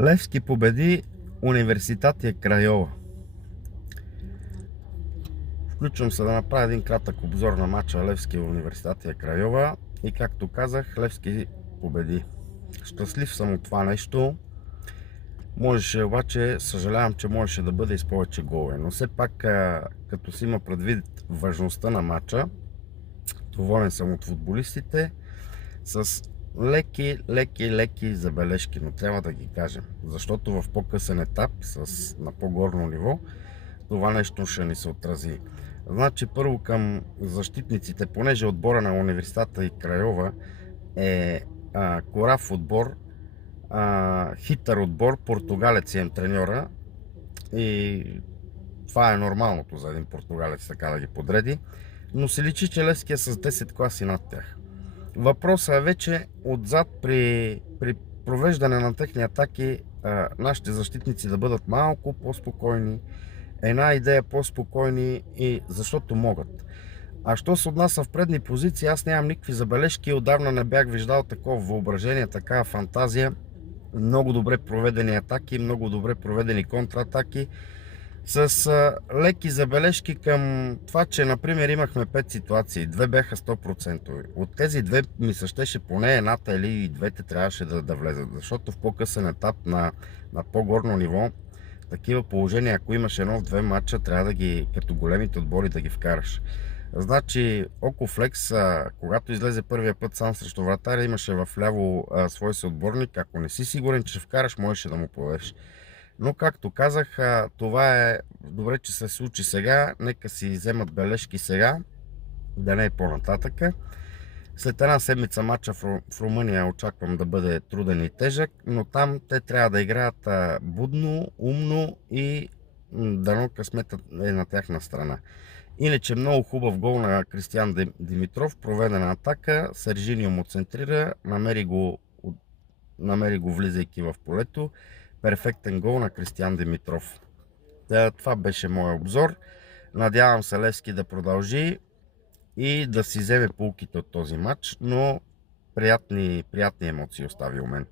Левски победи Университатия Крайова. Включвам се да направя един кратък обзор на матча Левски Университатия Крайова и както казах, Левски победи. Щастлив съм от това нещо. Можеше обаче, съжалявам, че можеше да бъде и с повече голове, но все пак като си има предвид важността на матча, доволен съм от футболистите с леки забележки, но трябва да ги кажем, защото в по-късен етап на по-горно ниво това нещо ще ни се отрази. Значи първо към защитниците, понеже отбора на Университета и Крайова е корав отбор, хитър отбор, португалец им треньора и това е нормалното за един португалец така да ги подреди, но се личи, че Левски е с 10 класи над тях. Въпросът е вече отзад при провеждане на техни атаки нашите защитници да бъдат малко по-спокойни, една идея по-спокойни, и защото могат. А що се отнася в предни позиции, аз нямам никакви забележки, отдавна не бях виждал такова въображение, такава фантазия, много добре проведени атаки, много добре проведени контратаки, с леки забележки към това, че например имахме 5 ситуации, две бяха 100%. От тези две ми се щеше поне едната или и двете трябваше да влезат, защото в по-късен етап на по-горно ниво такива положения, ако имаш едно в две матча, трябва да ги, като големите отбори, да ги вкараш. Значи Окофлекс, когато излезе първия път сам срещу вратаря, имаше в ляво свой съотборник. Ако не си сигурен, че ще вкараш, можеше да му подадеш. Но както казах, това е добре, че се случи сега. Нека си вземат бележки сега, да не е по-нататъка. След една седмица матча в Румъния очаквам да бъде труден и тежък, но там те трябва да играят будно, умно и дано късметът е на тяхна страна. Иначе много хубав гол на Кристиян Димитров, проведена атака, Сержинио му центрира, намери го влизайки в полето. Перфектен гол на Кристиян Димитров. Това беше моят обзор. Надявам се Левски да продължи и да си вземе поуките от този матч, но приятни емоции остави у мен.